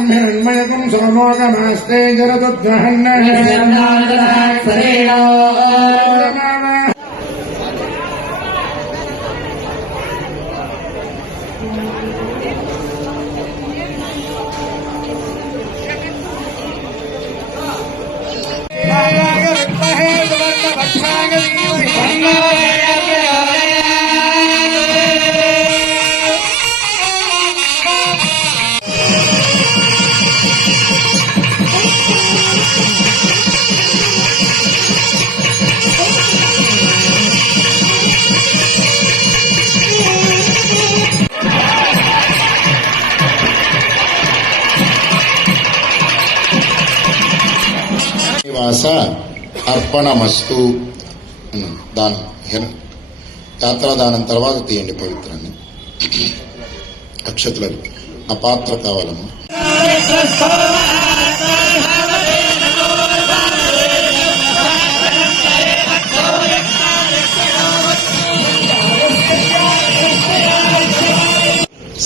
हिरण्मयकं सोमोगमास्ते जरतुद्वहन् అర్పణమస్తు దానం యాత్రాదానం తర్వాత తీయండి పవిత్రాన్ని అక్షతలు ఆ పాత్ర కావాలమ్మా.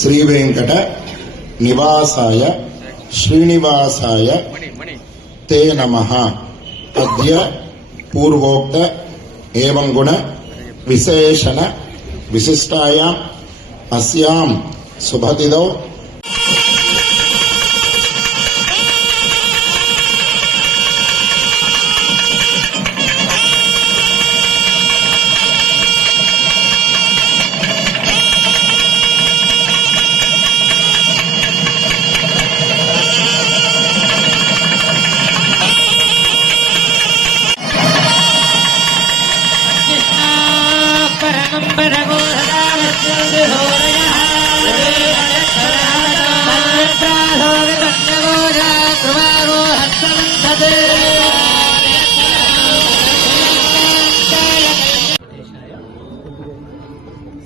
శ్రీ వెంకట నివాసాయ శ్రీనివాసాయ తే నమః. అద్య పూర్వోక్త ఏవం గుణ విశేషణ విశిష్టాయాం అస్యాం శుభతిథౌ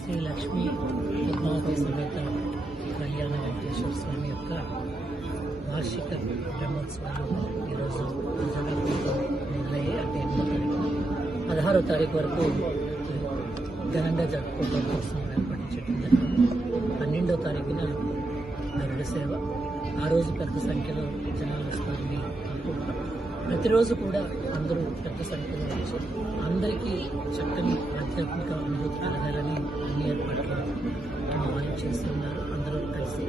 శ్రీ లక్ష్మీ పద్మావతి సమేత కళ్యాణ వెంకటేశ్వర స్వామి యొక్క వార్షిక బ్రహ్మోత్సవాలు ఈరోజు మొదలయ్యాయి. అంటే 16వ తారీఖు వరకు ఘనంగా జరుపుకోవడం కోసం ఏర్పాటు చేయడం జరిగింది. 12వ తారీఖున గరుడ సేవ, ఆ రోజు పెద్ద సంఖ్యలో జనాలు వస్తారని అనుకుంటున్నాం. ప్రతిరోజు కూడా అందరూ పెద్ద సంఖ్యలో వచ్చి అందరికీ చక్కని ఆధ్యాత్మిక అనుభూతి కలగాలని అన్ని ఏర్పాట్లు వాళ్ళు చేస్తున్నారు అందరూ కలిసి.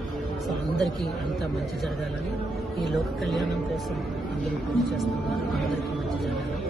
సో అందరికీ అంతా మంచి జరగాలని, ఈ లోక కళ్యాణం కోసం అందరూ పూజ చేస్తున్నారు. అందరికీ మంచి జరగాలని.